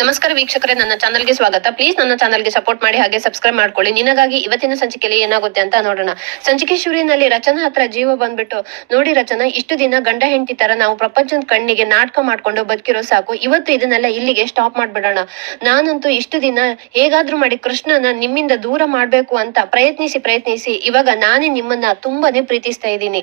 ನಮಸ್ಕಾರ ವೀಕ್ಷಕರೇ, ನನ್ನ ಚಾನಲ್ಗೆ ಸ್ವಾಗತ. ಪ್ಲೀಸ್ ನನ್ನ ಚಾನಲ್ಗೆ ಸಪೋರ್ಟ್ ಮಾಡಿ ಹಾಗೆ ಸಬ್ಸ್ಕ್ರೈಬ್ ಮಾಡ್ಕೊಳ್ಳಿ. ನಿನಗಾಗಿ ಇವತ್ತಿನ ಸಂಚಿಕೆಯಲ್ಲಿ ಏನಾಗುತ್ತೆ ಅಂತ ನೋಡೋಣ. ಸಂಚಿಕೆ ಶೂರಿನಲ್ಲಿ ರಚನಾ ಹತ್ರ ಜೀವ ಬಂದ್ಬಿಟ್ಟು, ನೋಡಿ ರಚನಾ, ಇಷ್ಟು ದಿನ ಗಂಡ ಹೆಂಡತಿ ತರ ನಾವು ಪ್ರಪಂಚದ ಕಣ್ಣಿಗೆ ನಾಟಕ ಮಾಡ್ಕೊಂಡು ಬದುಕಿರೋ ಸಾಕು. ಇವತ್ತು ಇದನ್ನೆಲ್ಲ ಇಲ್ಲಿಗೆ ಸ್ಟಾಪ್ ಮಾಡ್ಬಿಡೋಣ. ನಾನಂತೂ ಇಷ್ಟು ದಿನ ಹೇಗಾದ್ರೂ ಮಾಡಿ ಕೃಷ್ಣನ ನಿಮ್ಮಿಂದ ದೂರ ಮಾಡ್ಬೇಕು ಅಂತ ಪ್ರಯತ್ನಿಸಿ ಪ್ರಯತ್ನಿಸಿ ಇವಾಗ ನಾನೇ ನಿಮ್ಮನ್ನ ತುಂಬಾನೇ ಪ್ರೀತಿಸ್ತಾ ಇದ್ದೀನಿ.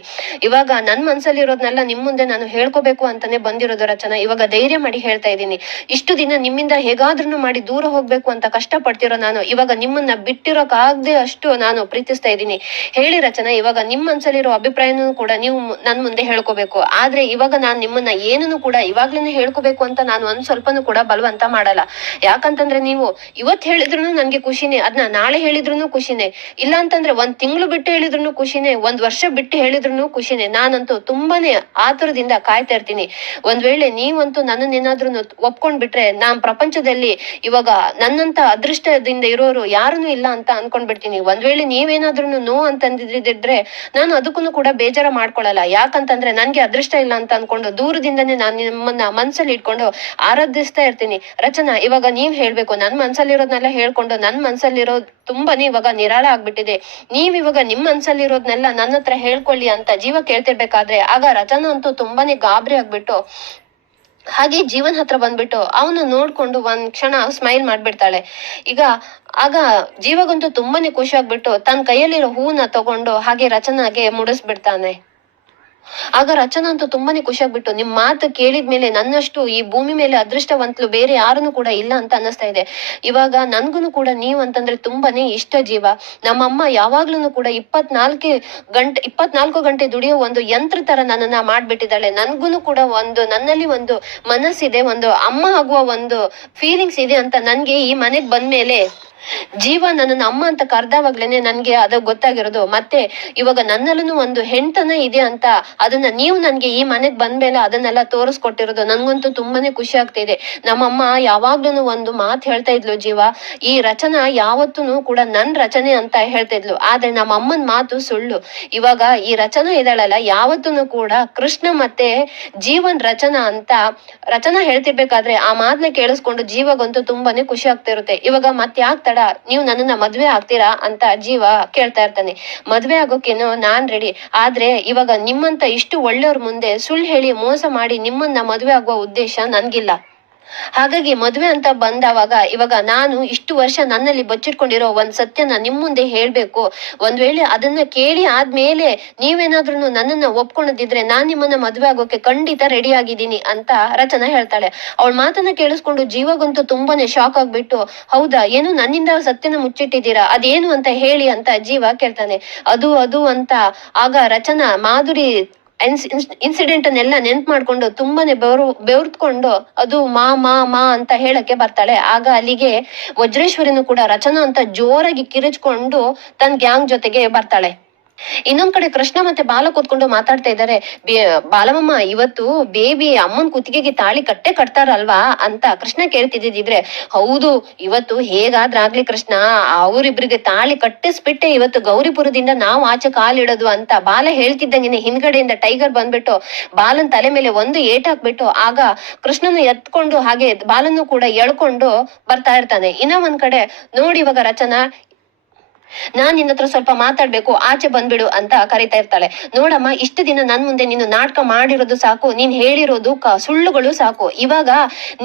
ಇವಾಗ ನನ್ ಮನ್ಸಲ್ಲಿರೋದ್ನೆಲ್ಲ ನಿಮ್ ಮುಂದೆ ನಾನು ಹೇಳ್ಕೋಬೇಕು ಅಂತಾನೆ ಬಂದಿರೋದು ರಚನಾ. ಇವಾಗ ಧೈರ್ಯ ಮಾಡಿ ಹೇಳ್ತಾ ಇದ್ದೀನಿ. ಇಷ್ಟು ದಿನ ನಿಮ್ಮಿಂದ ಹೇಗಾದ್ರೂ ಮಾಡಿ ದೂರ ಹೋಗ್ಬೇಕು ಅಂತ ಕಷ್ಟ ಪಡ್ತಿರೋ ನಾನು, ಇವಾಗ ನಿಮ್ಮನ್ನ ಬಿಟ್ಟಿರೋಕಾಗದೆ ಅಷ್ಟು ನಾನು ಪ್ರೀತಿಸ್ತಾ ಇದ್ದೀನಿ. ಹೇಳಿ ರಚನಾ, ಇವಾಗ ನಿಮ್ ಮನ್ಸಲ್ಲಿರೋ ಅಭಿಪ್ರಾಯನೂ ಕೂಡ ನೀವು ನನ್ ಮುಂದೆ ಹೇಳ್ಕೋಬೇಕು. ಆದ್ರೆ ಇವಾಗ ನಾನ್ ನಿಮ್ಮನ್ನ ಏನನ್ನು ಕೂಡ ಇವಾಗ್ಲೇನೆ ಹೇಳ್ಕೋಬೇಕು ಅಂತ ನಾನು ಒಂದ್ ಸ್ವಲ್ಪನೂ ಕೂಡ ಬಲವಂತ ಮಾಡಲ್ಲ. ಯಾಕಂತಂದ್ರೆ ನೀವು ಇವತ್ ಹೇಳಿದ್ರು ನನ್ಗೆ ಖುಷಿನೇ ಅದನ್ನ ನಾಳೆ ಹೇಳಿದ್ರು ಖುಷಿನೇ. ಇಲ್ಲ ಅಂತಂದ್ರೆ ಒಂದ್ ತಿಂಗಳು ಬಿಟ್ಟು ಹೇಳಿದ್ರು ಖುಷಿನೇ, ಒಂದ್ ವರ್ಷ ಬಿಟ್ಟು ಹೇಳಿದ್ರು ಖುಷಿನೇ. ನಾನಂತೂ ತುಂಬಾನೇ ಆತುರದಿಂದ ಕಾಯ್ತಾ ಇರ್ತೀನಿ. ಒಂದ್ ವೇಳೆ ನೀವಂತೂ ನನ್ನನ್ನೇನಾದ್ರೂ ಒಪ್ಕೊಂಡ್ ಬಿಟ್ರೆ ನಾನ್ ಪ್ರಪಂಚದಲ್ಲಿ ಇವಾಗ ನನ್ನಂತ ಅದೃಷ್ಟದಿಂದ ಇರೋರು ಯಾರನ್ನೂ ಇಲ್ಲ ಅಂತ ಅನ್ಕೊಂಡ್ ಬಿಡ್ತೀನಿ ಒಂದ್ ವೇಳೆ ನೀವೇನಾದ್ರೂ ನೋ ಅಂತಂದಿದ್ರೆ ನಾನು ಅದಕ್ಕೂ ಕೂಡ ಬೇಜಾರ ಮಾಡ್ಕೊಳ್ಳಲ್ಲ. ಯಾಕಂತಂದ್ರೆ ನನ್ಗೆ ಅದೃಷ್ಟ ಇಲ್ಲ ಅಂತ ಅನ್ಕೊಂಡು ದೂರದಿಂದನೇ ನಾನು ನಿಮ್ಮನ್ನ ಮನ್ಸಲ್ಲಿ ಇಟ್ಕೊಂಡು ಆರಾಧಿಸ್ತಾ ಇರ್ತೀನಿ. ರಚನಾ, ಇವಾಗ ನೀವ್ ಹೇಳ್ಬೇಕು. ನನ್ ಮನ್ಸಲ್ಲಿರೋದ್ನೆಲ್ಲ ಹೇಳ್ಕೊಂಡು ನನ್ ಮನ್ಸಲ್ಲಿರೋ ತುಂಬಾನೇ ಇವಾಗ ನಿರಾಳ ಆಗ್ಬಿಟ್ಟಿದೆ. ನೀವ್ ಇವಾಗ ನಿಮ್ ಮನ್ಸಲ್ಲಿರೋದ್ನೆಲ್ಲ ನನ್ನ ಹತ್ರ ಹೇಳ್ಕೊಳ್ಳಿ ಅಂತ ಜೀವ ಕೇಳ್ತಿರ್ಬೇಕಾದ್ರೆ ಆಗ ರಚನಾ ಅಂತೂ ತುಂಬಾನೇ ಗಾಬರಿ ಆಗ್ಬಿಟ್ಟು ಹಾಗೆ ಜೀವನ್ ಹತ್ರ ಬಂದ್ಬಿಟ್ಟು ಅವನು ನೋಡ್ಕೊಂಡು ಒಂದ್ ಕ್ಷಣ ಸ್ಮೈಲ್ ಮಾಡ್ಬಿಡ್ತಾಳೆ. ಈಗ, ಆಗ ಜೀವಗಂತೂ ತುಂಬಾನೇ ಖುಷಿ ಆಗ್ಬಿಟ್ಟು ತನ್ನ ಕೈಯಲ್ಲಿರೋ ಹೂವನ್ನ ತಗೊಂಡು ಹಾಗೆ ರಚನಾಗೆ ಮುಡಿಸ್ಬಿಡ್ತಾನೆ. ಆಗ ರಚನಾ ಅಂತೂ ತುಂಬಾನೇ ಖುಷಿ ಆಗ್ಬಿಟ್ಟು ನಿಮ್ ಮಾತು ಕೇಳಿದ ಮೇಲೆ ನನ್ನಷ್ಟು ಈ ಭೂಮಿ ಮೇಲೆ ಅದೃಷ್ಟವಂತಲು ಬೇರೆ ಯಾರನ್ನು ಕೂಡ ಇಲ್ಲ ಅಂತ ಅನ್ನಿಸ್ತಾ ಇದೆ. ಇವಾಗ ನನ್ಗೂ ಕೂಡ ನೀವು ಅಂತಂದ್ರೆ ತುಂಬಾನೇ ಇಷ್ಟ ಜೀವ. ನಮ್ಮಮ್ಮ ಯಾವಾಗ್ಲೂ ಕೂಡ ಇಪ್ಪತ್ನಾಲ್ಕೆ ಗಂಟೆ, ಇಪ್ಪತ್ನಾಲ್ಕು ಗಂಟೆ ದುಡಿಯೋ ಒಂದು ಯಂತ್ರ ತರ ನನ್ನನ್ನ ಮಾಡ್ಬಿಟ್ಟಿದ್ದಾಳೆ. ನನ್ಗೂ ಕೂಡ ಒಂದು, ನನ್ನಲ್ಲಿ ಒಂದು ಮನಸ್ಸಿದೆ, ಒಂದು ಅಮ್ಮ ಆಗುವ ಒಂದು ಫೀಲಿಂಗ್ಸ್ ಇದೆ ಅಂತ ನನ್ಗೆ ಈ ಮನೆಗ್ ಬಂದ್ಮೇಲೆ ಜೀವ ನನ್ನನ್ನು ಅಮ್ಮ ಅಂತ ಕರ್ದವಾಗ್ಲೇನೆ ನನ್ಗೆ ಅದು ಗೊತ್ತಾಗಿರೋದು. ಮತ್ತೆ ಇವಾಗ ನನ್ನಲ್ಲೂ ಒಂದು ಹೆಂಡತನ ಇದೆ ಅಂತ ಅದನ್ನ ನೀವು ನನ್ಗೆ ಈ ಮನೆಗ್ ಬಂದ್ಮೇಲೆ ಅದನ್ನೆಲ್ಲ ತೋರಿಸ್ಕೊಟ್ಟಿರೋದು ನನ್ಗಂತೂ ತುಂಬಾನೇ ಖುಷಿ ಆಗ್ತಿದೆ. ನಮ್ಮಮ್ಮ ಯಾವಾಗ್ಲೂ ಒಂದು ಮಾತು ಹೇಳ್ತಾ ಇದ್ಲು ಜೀವ, ಈ ರಚನಾ ಯಾವತ್ತೂ ಕೂಡ ನನ್ ರಚನೆ ಅಂತ ಹೇಳ್ತಾ ಇದ್ಲು. ಆದ್ರೆ ನಮ್ಮ ಅಮ್ಮನ ಮಾತು ಸುಳ್ಳು. ಇವಾಗ ಈ ರಚನಾ ಇದಳಲ್ಲ ಯಾವತ್ತೂ ಕೂಡ ಕೃಷ್ಣ ಮತ್ತೆ ಜೀವನ್ ರಚನಾ ಅಂತ ರಚನಾ ಹೇಳ್ತಿರ್ಬೇಕಾದ್ರೆ ಆ ಮಾತನ್ನ ಕೇಳಿಸ್ಕೊಂಡು ಜೀವಗಂತೂ ತುಂಬಾನೇ ಖುಷಿ ಆಗ್ತಿರುತ್ತೆ. ಇವಾಗ ಮತ್ತೆ ಯಾಕ್ ತಡ ನೀವು ನನ್ನನ್ನ ಮದ್ವೆ ಆಗ್ತೀರಾ ಅಂತ ಜೀವ ಕೇಳ್ತಾ ಇರ್ತಾನೆ. ಮದ್ವೆ ಆಗೋಕೇನು ನಾನ್ ರೆಡಿ ಆದ್ರೆ ಇವಾಗ ನಿಮ್ಮಂತ ಇಷ್ಟು ಒಳ್ಳೆಯವ್ರ ಮುಂದೆ ಸುಳ್ಳು ಹೇಳಿ ಮೋಸ ಮಾಡಿ ನಿಮ್ಮನ್ನ ಮದ್ವೆ ಆಗುವ ಉದ್ದೇಶ ನನ್ಗಿಲ್ಲ. ಹಾಗಾಗಿ ಮದುವೆ ಅಂತ ಬಂದವಾಗ ಇವಾಗ ನಾನು ಇಷ್ಟು ವರ್ಷ ನನ್ನಲ್ಲಿ ಬಚ್ಚಿಟ್ಕೊಂಡಿರೋ ಒಂದ್ ಸತ್ಯನ ನಿಮ್ ಮುಂದೆ ಹೇಳ್ಬೇಕು. ಒಂದ್ ವೇಳೆ ಅದನ್ನ ಕೇಳಿ ಆದ್ಮೇಲೆ ನೀವೇನಾದ್ರೂ ನನ್ನನ್ನ ಒಪ್ಕೊಂಡಿದ್ರೆ ನಾನ್ ನಿಮ್ಮನ್ನ ಮದ್ವೆ ಆಗೋಕೆ ಖಂಡಿತ ರೆಡಿ ಆಗಿದ್ದೀನಿ ಅಂತ ರಚನಾ ಹೇಳ್ತಾಳೆ. ಅವಳ ಮಾತನ್ನ ಕೇಳಿಸ್ಕೊಂಡು ಜೀವಗಂತೂ ತುಂಬಾನೇ ಶಾಕ್ ಆಗ್ಬಿಟ್ಟು, ಹೌದಾ, ಏನು ನನ್ನಿಂದ ಸತ್ಯನ ಮುಚ್ಚಿಟ್ಟಿದ್ದೀರಾ, ಅದೇನು ಅಂತ ಹೇಳಿ ಅಂತ ಜೀವ ಕೇಳ್ತಾನೆ. ಅದು ಅದು ಅಂತ ಆಗ ರಚನಾ ಮಾಧುರಿ ಇನ್ಸಿಡೆಂಟ್ ಅನ್ನೆಲ್ಲ ನೆನ್ಪ್ ಮಾಡ್ಕೊಂಡು ತುಂಬಾನೇ ಬೆವರು, ಬೆವರ್ತ್ಕೊಂಡು ಅದು ಮಾ ಮಾ ಮಾ ಅಂತ ಹೇಳಕ್ಕೆ ಬರ್ತಾಳೆ. ಆಗ ಅಲ್ಲಿಗೆ ವಜ್ರೇಶ್ವರಿನೂ ಕೂಡ ರಚನಾ ಅಂತ ಜೋರಾಗಿ ಕಿರಿಚ್ಕೊಂಡು ತನ್ನ ಗ್ಯಾಂಗ್ ಜೊತೆಗೆ ಬರ್ತಾಳೆ. ಇನ್ನೊಂದ್ ಕಡೆ ಕೃಷ್ಣ ಮತ್ತೆ ಬಾಲ ಕೂತ್ಕೊಂಡು ಮಾತಾಡ್ತಾ ಇದ್ದಾರೆ. ಬಾಲಮಮ್ಮ, ಇವತ್ತು ಬೇಬಿ ಅಮ್ಮನ್ ಕುತ್ತಿಗೆಗೆ ತಾಳಿ ಕಟ್ಟೆ ಕಟ್ತಾರಲ್ವಾ ಅಂತ ಕೃಷ್ಣ ಕೇಳ್ತಿದ್ದಿದ್ರೆ ಹೌದು, ಇವತ್ತು ಹೇಗಾದ್ರಾಗ್ಲಿ ಕೃಷ್ಣ, ಅವರಿಬ್ರಿಗೆ ತಾಳಿ ಕಟ್ಟಿಸ್ಬಿಟ್ಟೆ ಇವತ್ತು ಗೌರಿಪುರದಿಂದ ನಾವು ಆಚೆ ಕಾಲಿಡೋದು ಅಂತ ಬಾಲ ಹೇಳ್ತಿದ್ದಂಗೆನೆ ಹಿಂದ್ಗಡೆಯಿಂದ ಟೈಗರ್ ಬಂದ್ಬಿಟ್ಟು ಬಾಲನ್ ತಲೆ ಮೇಲೆ ಒಂದು ಏಟ್ ಹಾಕ್ಬಿಟ್ಟು ಆಗ ಕೃಷ್ಣನ ಎತ್ಕೊಂಡು ಹಾಗೆ ಬಾಲನ್ನು ಕೂಡ ಎಳ್ಕೊಂಡು ಬರ್ತಾ ಇರ್ತಾನೆ. ಇನ್ನ ಒಂದ್ ಕಡೆ ನೋಡಿ ಇವಾಗ ರಚನಾ ನಾನ್ ನಿನ್ನ ಹತ್ರ ಸ್ವಲ್ಪ ಮಾತಾಡ್ಬೇಕು, ಆಚೆ ಬಂದ್ಬಿಡು ಅಂತ ಕರಿತಾ ಇರ್ತಾಳೆ. ನೋಡಮ್ಮ, ಇಷ್ಟು ದಿನ ನನ್ ಮುಂದೆ ನೀನು ನಾಟಕ ಮಾಡಿರೋದು ಸಾಕು, ನೀನ್ ಹೇಳಿರೋದು ಸುಳ್ಳುಗಳು ಸಾಕು. ಇವಾಗ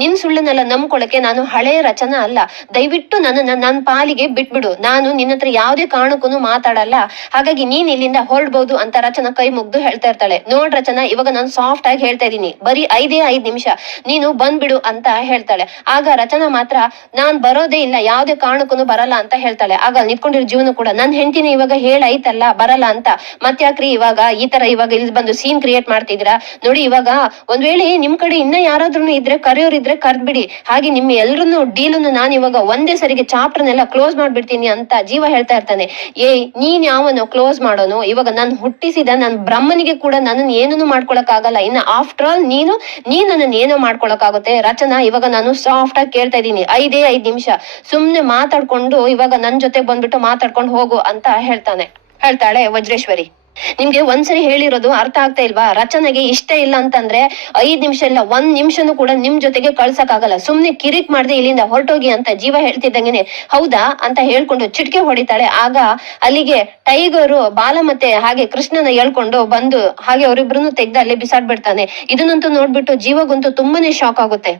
ನಿನ್ ಸುಳ್ಳನ್ನೆಲ್ಲ ನಂಬ್ಕೊಳಕ್ಕೆ ನಾನು ಹಳೆ ರಚನಾ ಅಲ್ಲ. ದಯವಿಟ್ಟು ನನ್ನ ನನ್ ಪಾಲಿಗೆ ಬಿಟ್ಬಿಡು. ನಾನು ನಿನ್ನ ಹತ್ರ ಯಾವ್ದೇ ಕಾರಣಕ್ಕೂ ಮಾತಾಡಲ್ಲ. ಹಾಗಾಗಿ ನೀನ್ ಇಲ್ಲಿಂದ ಹೊರಡ್ಬೋದು ಅಂತ ರಚನಾ ಕೈ ಮುಗ್ದು ಹೇಳ್ತಾ ಇರ್ತಾಳೆ. ನೋಡ್ ರಚನಾ, ಇವಾಗ ನಾನು ಸಾಫ್ಟ್ ಆಗಿ ಹೇಳ್ತಾ ಇದೀನಿ ಬರೀ ಐದೇ ಐದ್ ನಿಮಿಷ. ನೀನು ಬಂದ್ಬಿಡು ಅಂತ ಹೇಳ್ತಾಳೆ. ಆಗ ರಚನಾ ಮಾತ್ರ, ನಾನ್ ಬರೋದೇ ಇಲ್ಲ, ಯಾವ್ದೇ ಕಾರಣಕ್ಕೂ ಬರಲ್ಲ ಅಂತ ಹೇಳ್ತಾಳೆ. ಆಗ ನಿಂತ್ಕೊಂಡಿರೋ ಜೀವನ ಕೂಡ, ನನ್ ಹೆಂಡತಿನ ಇವಾಗ ಹೇಳಾಯ್ತಲ್ಲ ಬರಲ್ಲ ಅಂತ. ಮತ್ತ್ಯಾಕ್ರಿ ಇವಾಗ ಈ ತರ ಇವಾಗ ಇಲ್ಲಿ ಬಂದು ಸೀನ್ ಕ್ರಿಯೇಟ್ ಮಾಡ್ತಿದ್ರ ನೋಡಿ ಇವಾಗ ಒಂದ್ ವೇಳೆ ನಿಮ್ ಕಡೆ ಇನ್ನ ಯಾರಾದ್ರೂ ಇದ್ರೆ ಕರೆಯೋರಿದ್ರೆ ಕರ್ದ್ಬಿಡಿ. ಹಾಗೆ ನಿಮ್ ಎಲ್ರನ್ನೂ ಡೀಲನ್ನು ನಾನು ಇವಾಗ ಒಂದೇ ಸರಿಗೆ ಚಾಪ್ಟರ್ನೆಲ್ಲ ಕ್ಲೋಸ್ ಮಾಡ್ಬಿಡ್ತೀನಿ ಅಂತ ಜೀವ ಹೇಳ್ತಾ ಇರ್ತಾನೆ. ಏ ನೀನ್ ಯಾವನು ಕ್ಲೋಸ್ ಮಾಡೋನು? ಇವಾಗ ನಾನು ಹುಟ್ಟಿಸಿದ ನನ್ ಬ್ರಹ್ಮನಿಗೆ ಕೂಡ ನನ್ನ ಏನನ್ನು ಮಾಡ್ಕೊಳಕ್ ಆಗಲ್ಲ ಇನ್ನ ಆಫ್ಟರ್ ಆಲ್ ನೀನು, ನೀನ್ ನನ್ನ ಏನೋ ಮಾಡ್ಕೊಳಕ್ ಆಗುತ್ತೆ ರಚನಾ, ಇವಾಗ ನಾನು ಸಾಫ್ಟ್ ಆಗಿ ಕೇಳ್ತಾ ಇದ್ದೀನಿ. ಐದೇ ಐದ್ ನಿಮಿಷ. ಸುಮ್ನೆ ಮಾತಾಡ್ಕೊಂಡು ಇವಾಗ ನನ್ ಜೊತೆ ಬಂದ್ಬಿಟ್ಟು ಮಾತಾಡ್ಕೊಂಡು ಹೋಗು ಅಂತ ಹೇಳ್ತಾನೆ. ಹೇಳ್ತಾಳೆ ವಜ್ರೇಶ್ವರಿ. ನಿಮ್ಗೆ ಒಂದ್ಸರಿ ಹೇಳಿರೋದು ಅರ್ಥ ಆಗ್ತಾ ಇಲ್ವಾ? ರಚನೆಗೆ ಇಷ್ಟ ಇಲ್ಲ ಅಂತಂದ್ರೆ ಐದ್ ನಿಮಿಷ ಇಲ್ಲ, ಒಂದ್ ನಿಮಿಷನೂ ಕೂಡ ನಿಮ್ ಜೊತೆಗೆ ಕಳ್ಸಕ್ ಆಗಲ್ಲ ಸುಮ್ನೆ ಕಿರಿಕ್ ಮಾಡ್ದೆ ಇಲ್ಲಿಂದ ಹೊರಟೋಗಿ ಅಂತ ಜೀವ ಹೇಳ್ತಿದ್ದಂಗೆನೆ ಹೌದಾ ಅಂತ ಹೇಳ್ಕೊಂಡು ಚಿಟ್ಕೆ ಹೊಡಿತಾಳೆ. ಆಗ ಅಲ್ಲಿಗೆ ಟೈಗರು ಬಾಲ ಹಾಗೆ ಕೃಷ್ಣನ ಹೇಳ್ಕೊಂಡು ಬಂದು ಹಾಗೆ ಅವರಿಬ್ರು ತೆಗ್ದು ಅಲ್ಲಿ ಬಿಸಾಡ್ಬಿಡ್ತಾನೆ. ಇದನ್ನಂತೂ ನೋಡ್ಬಿಟ್ಟು ಜೀವಗಂತೂ ತುಂಬಾನೇ ಶಾಕ್ ಆಗುತ್ತೆ.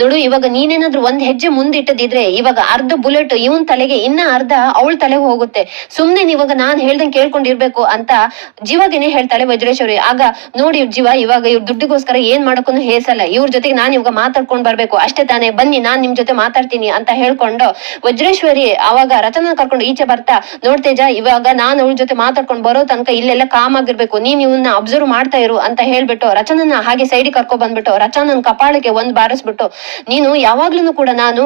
ನೋಡು, ಇವಾಗ ನೀನೇನಾದ್ರೂ ಒಂದ್ ಹೆಜ್ಜೆ ಮುಂದಿಟ್ಟದಿದ್ರೆ ಇವಾಗ ಅರ್ಧ ಬುಲೆಟ್ ಇವನ್ ತಲೆಗೆ, ಇನ್ನ ಅರ್ಧ ಅವಳ ತಲೆಗೆ ಹೋಗುತ್ತೆ. ಸುಮ್ನೆ ಇವಾಗ ನಾನ್ ಹೇಳ್ದಂಗೆ ಕೇಳ್ಕೊಂಡಿರ್ಬೇಕು ಅಂತ ಜೀವಾಗೇನೆ ಹೇಳ್ತಾಳೆ ವಜ್ರೇಶ್ವರಿ ಆಗ ನೋಡಿ ಜೀವ, ಇವಾಗ ಇವ್ರ ದುಡ್ಡಿಗೋಸ್ಕರ ಏನ್ ಮಾಡಕ್ಕೂ ಹೇಸಲ್ಲ ಇವ್ರ ಜೊತೆಗೆ ನಾನ್ ಇವಾಗ ಮಾತಾಡ್ಕೊಂಡ್ ಬರ್ಬೇಕು. ಅಷ್ಟೇ ತಾನೇ, ಬನ್ನಿ, ನಾನ್ ನಿಮ್ ಜೊತೆ ಮಾತಾಡ್ತೀನಿ ಅಂತ ಹೇಳ್ಕೊಂಡು ವಜ್ರೇಶ್ವರಿ ಅವಾಗ ರಚನಾ ಕರ್ಕೊಂಡು ಈಚೆ ಬರ್ತಾ ನೋಡ್ತೇಜ ಇವಾಗ ನಾನ್ ಅವ್ಳ ಜೊತೆ ಮಾತಾಡ್ಕೊಂಡು ಬರೋ ತನಕ ಇಲ್ಲೆಲ್ಲ ಕಾಮ್ ಆಗಿರ್ಬೇಕು. ನೀನ್ ಇವನ್ನ ಅಬ್ಸರ್ವ್ ಮಾಡ್ತಾ ಇರು ಅಂತ ಹೇಳ್ಬಿಟ್ಟು ರಚನನ ಹಾಗೆ ಸೈಡಿಗೆ ಕರ್ಕೊ ಬಂದ್ಬಿಟ್ಟು, ರಚನನ್ ಕಪಾಳಕ್ಕೆ ಒಂದ್ ಬಾರಿಸ್ಬಿಟ್ಟು ನೀನು ಯಾವಾಗ್ಲೂ ಕೂಡ ನಾನು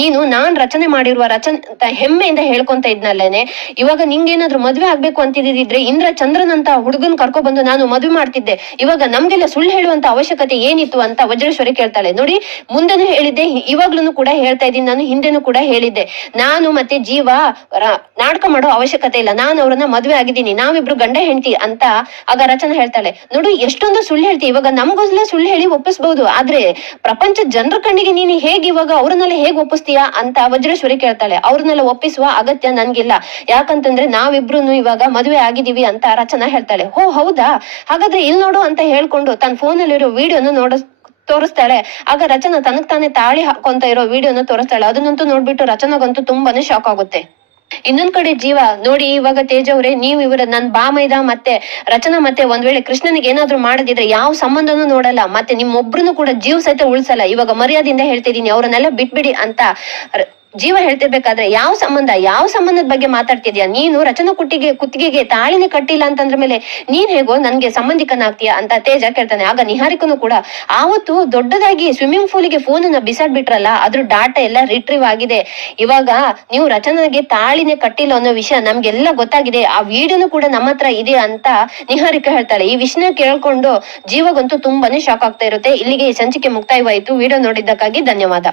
ನೀನು ನಾನ್ ರಚನೆ ಮಾಡಿರುವ ರಚನೆ ಹೆಮ್ಮೆಯಿಂದ ಹೇಳ್ಕೊಂತ ಇದ್ನಲ್ಲೇನೆ. ಇವಾಗ ನಿಂಗೇನಾದ್ರೂ ಮದ್ವೆ ಆಗ್ಬೇಕು ಅಂತಿದ್ರೆ ಇಂದ್ರ ಚಂದ್ರನಂತ ಹುಡುಗನ್ ಕರ್ಕೊ ಬಂದು ನಾನು ಮದ್ವೆ ಮಾಡ್ತಿದ್ದೆ. ಇವಾಗ ನಮ್ಗೆಲ್ಲ ಸುಳ್ಳು ಹೇಳುವಂತ ಅವಶ್ಯಕತೆ ಏನಿತ್ತು ಅಂತ ವಜ್ರೇಶ್ವರಿ ಕೇಳ್ತಾಳೆ. ನೋಡಿ, ಮುಂದೆನೂ ಹೇಳಿದ್ದೆ ಇವಾಗ್ಲೂ ಕೂಡ ಹೇಳ್ತಾ ಇದ್ದೀನಿ, ನಾನು ಹಿಂದೆನೂ ಕೂಡ ಹೇಳಿದ್ದೆ. ನಾನು ಮತ್ತೆ ಜೀವ ನಾಟಕ ಮಾಡೋ ಅವಶ್ಯಕತೆ ಇಲ್ಲ. ನಾನು ಅವ್ರನ್ನ ಮದ್ವೆ ಆಗಿದ್ದೀನಿ. ನಾವಿಬ್ರು ಗಂಡ ಹೆಂಡತಿ ಅಂತ ಆಗ ರಚನೆ ಹೇಳ್ತಾಳೆ. ನೋಡು, ಎಷ್ಟೊಂದು ಸುಳ್ಳು ಹೇಳ್ತಿ ಇವಾಗ ನಮ್ಗೋಸ್ಲ ಸುಳ್ಳು ಹೇಳಿ ಒಪ್ಪಿಸ್ಬಹುದು ಆದ್ರೆ ಪ್ರಪಂಚ ಜನರ ಕಣ್ಣಿಗೆ ನೀನು ಹೇಗೆ ಇವಾಗ ಅವ್ರನ್ನೆಲ್ಲ ಹೇಗೆ ಒಪ್ಪಿಸ್ತೀಯಾ ಅಂತ ವಜ್ರೇಶ್ವರಿ ಕೇಳ್ತಾಳೆ. ಅವ್ರನ್ನೆಲ್ಲ ಒಪ್ಪಿಸುವ ಅಗತ್ಯ ನನ್ಗಿಲ್ಲ. ಯಾಕಂತಂದ್ರೆ ನಾವಿಬ್ರು ಇವಾಗ ಮದುವೆ ಆಗಿದೀವಿ ಅಂತ ರಚನಾ ಹೇಳ್ತಾಳೆ. ಹೋ, ಹೌದಾ? ಹಾಗಾದ್ರೆ ಇಲ್ಲಿ ನೋಡು ಅಂತ ಹೇಳ್ಕೊಂಡು ತನ್ನ ಫೋನಲ್ಲಿರೋ ವಿಡಿಯೋನ ನೋಡ ತೋರಿಸ್ತಾಳೆ. ಆಗ ರಚನಾ ತನಗ್ ತಾನೇ ತಾಳಿ ಹಾಕೊಂತ ಇರೋ ವಿಡಿಯೋನ ತೋರಿಸ್ತಾಳೆ. ಅದನ್ನಂತೂ ನೋಡ್ಬಿಟ್ಟು ರಚನಾಗಂತೂ ತುಂಬಾನೇ ಶಾಕ್ ಆಗುತ್ತೆ. ಇನ್ನೊಂದ್ ಕಡೆ ಜೀವ, ನೋಡಿ ಇವಾಗ ತೇಜ ಅವ್ರೆ, ನೀವು ಇವರ ನನ್ ಬಾಮೈದ ಮತ್ತೆ ರಚನಾ ಮತ್ತೆ ಒಂದ್ ವೇಳೆ ಕೃಷ್ಣನಿಗೆ ಏನಾದ್ರೂ ಮಾಡದಿದ್ರೆ ಯಾವ ಸಂಬಂಧನೂ ನೋಡಲ್ಲ, ಮತ್ತೆ ನಿಮ್ಮೊಬ್ರು ಕೂಡ ಜೀವ ಸಹಿತ ಉಳಿಸಲ್ಲ. ಇವಾಗ ಮರ್ಯಾದಿಂದ ಹೇಳ್ತಿದೀನಿ ಅವ್ರನ್ನೆಲ್ಲ ಬಿಟ್ಬಿಡಿ ಅಂತ ಜೀವ ಹೇಳ್ತಿರ್ಬೇಕಾದ್ರೆ ಯಾವ ಸಂಬಂಧ, ಯಾವ ಸಂಬಂಧದ ಬಗ್ಗೆ ಮಾತಾಡ್ತಿದ್ಯಾ? ನೀನು ರಚನಾ ಕುಟ್ಟಿಗೆ, ಕುತ್ತಿಗೆಗೆ ತಾಳಿನೇ ಕಟ್ಟಿಲ್ಲ ಅಂತಂದ್ರ ಮೇಲೆ ನೀನ್ ಹೇಗೋ ನನ್ಗೆ ಸಂಬಂಧಿಕನಾಗ್ತೀಯಾ ಅಂತ ತೇಜ ಕೇಳ್ತಾನೆ. ಆಗ ನಿಹಾರಿಕನು ಕೂಡ ಆವತ್ತು ದೊಡ್ಡದಾಗಿ ಸ್ವಿಮ್ಮಿಂಗ್ ಪೂಲಿಗೆ ಫೋನ್ ಅನ್ನ ಬಿಸಾಡ್ಬಿಟ್ರಲ್ಲ ಅದ್ರ ಡಾಟಾ ಎಲ್ಲ ರಿಟ್ರೀವ್ ಆಗಿದೆ. ಇವಾಗ ನೀವು ರಚನೆಗೆ ತಾಳಿನೇ ಕಟ್ಟಿಲ್ಲ ಅನ್ನೋ ವಿಷಯ ನಮ್ಗೆಲ್ಲ ಗೊತ್ತಾಗಿದೆ. ಆ ವಿಡಿಯೋನು ಕೂಡ ನಮ್ಮ ಹತ್ರ ಇದೆ ಅಂತ ನಿಹಾರಿಕ ಹೇಳ್ತಾಳೆ. ಈ ವಿಷಯ ಕೇಳ್ಕೊಂಡು ಜೀವಗಂತೂ ತುಂಬಾನೇ ಶಾಕ್ ಆಗ್ತಾ ಇರುತ್ತೆ. ಇಲ್ಲಿಗೆ ಈ ಸಂಚಿಕೆ ಮುಕ್ತಾಯವಾಯಿತು. ವಿಡಿಯೋ ನೋಡಿದ್ದಕ್ಕಾಗಿ ಧನ್ಯವಾದ.